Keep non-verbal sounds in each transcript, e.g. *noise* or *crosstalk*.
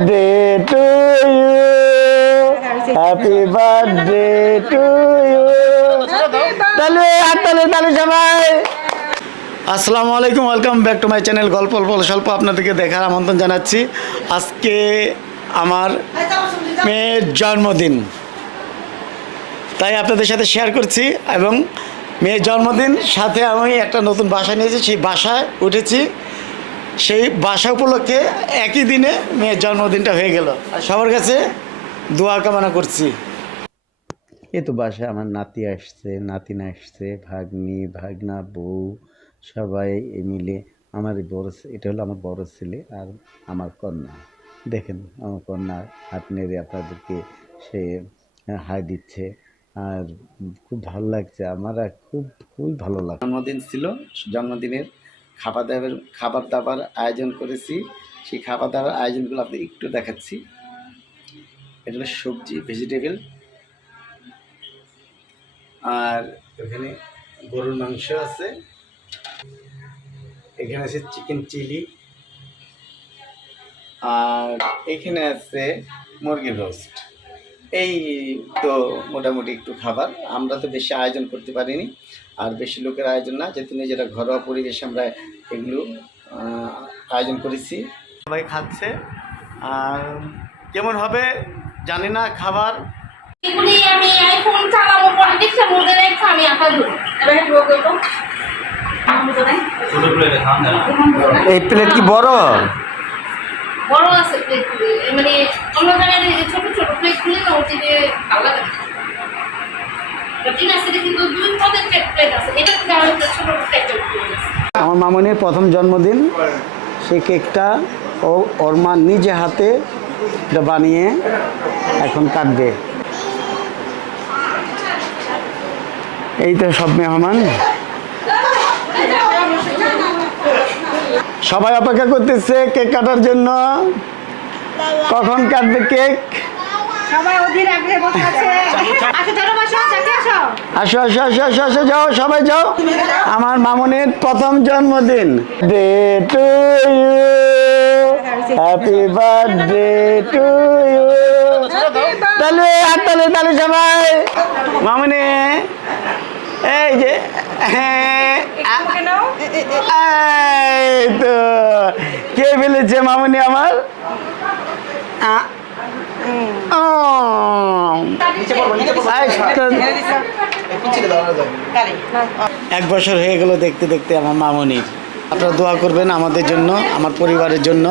birthday to you. Happy birthday to you. তাহলে হাততালি তালি সবাই আসসালামু আলাইকুম welcome back to my channel গল্প অল্প স্বল্প আপনাদেরকে দেখার আমন্ত্রণ জানাচ্ছি আজকে আমার মেয়ের জন্মদিন তাই আপনাদের সাথে শেয়ার করছি এবং মেয়ের জন্মদিন সাথে আমি একটা নতুন বাসা নিয়েছি, সেই বাসায় উঠেছি সেই বাসা উপলক্ষে একই দিনে মেয়ের জন্মদিনটা হয়ে গেল। আর সবার কাছে দোয়া কামনা করছি। এই তো বাসায় আমার নাতি আসছে নাতিন আসছে ভাগ্নি ভাগনা বউ সবাই মিলে আমার এই বড় এটা হলো আমার বড় ছেলে আর আমার কন্যা। দেখেন আমার কন্যা হাত নেড়ে আপনাদেরকে সে হাই দিচ্ছে। আর খুব ভালো লাগছে আমার আর খুব খুবই ভালো লাগছে। জন্মদিন ছিল জন্মদিনের খাবার দাবার খাবার দাবার আয়োজন করেছি। সেই খাবার দাবার আয়োজনগুলো আপনি একটু দেখাচ্ছি। এটা হলো সবজি ভেজিটেবল আর এখানে গরুর মাংস আছে। এখানে আছে চিকেন চিলি আর এখানে আছে মুরগির রোস্ট এই তো মোটামুটি একটু খাবার। আমরা তো বেশি আয়োজন করতে পারিনি। আর বেশি লোকের আয়োজন না যেহেতু নিজেরা ঘরোয়া পরিবেশে আমরা এগুলো আয়োজন করেছি। সবাই খাচ্ছে। আর কেমন হবে জানি না খাবার। এগুলি আমি আইফোন চালাবো রেখে আমি এই প্লেট কি বড়? বড় আছে প্লেট মানে অন্য জায়গায় ছোট ছোট প্লেট খুলে না ভালো লাগে। আমার মামনির প্রথম জন্মদিন। সেই কেকটা ও ওর মা নিজে হাতে বানিয়ে এখন কাটবে। এই তো সব মেহমান। সবাই অপেক্ষা করতেছে কেক কাটার জন্য। কখন কাটবে কেক? সবাই অধীর আগ্রহে বসে আছে। আসো চলো বসো আসো। আসো আসো আসো যাও সবাই যাও। আমার মামুনির প্রথম জন্মদিন। Day to you happy birthday to you তাহলে হাততালি তালি সবাই। মামুনি এই যে হ্যাঁ তো কে ফেলেছে মামুনি আমার। এক বছর হয়ে গেল দেখতে দেখতে আমার মামনির আপনারা দোয়া করবেন আমাদের জন্য আমার পরিবারের জন্য।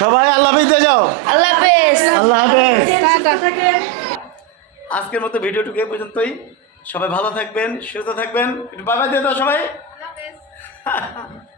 সবাই আল্লাহ হাফিজ যাও। আল্লাহ হাফেজ। আল্লাহ হাফেজ। আজকের মতো ভিডিওটুকু এ পর্যন্তই। সবাই ভালো থাকবেন সুস্থ থাকবেন। একটু বাবা দিয়ে দাও সবাই। *laughs*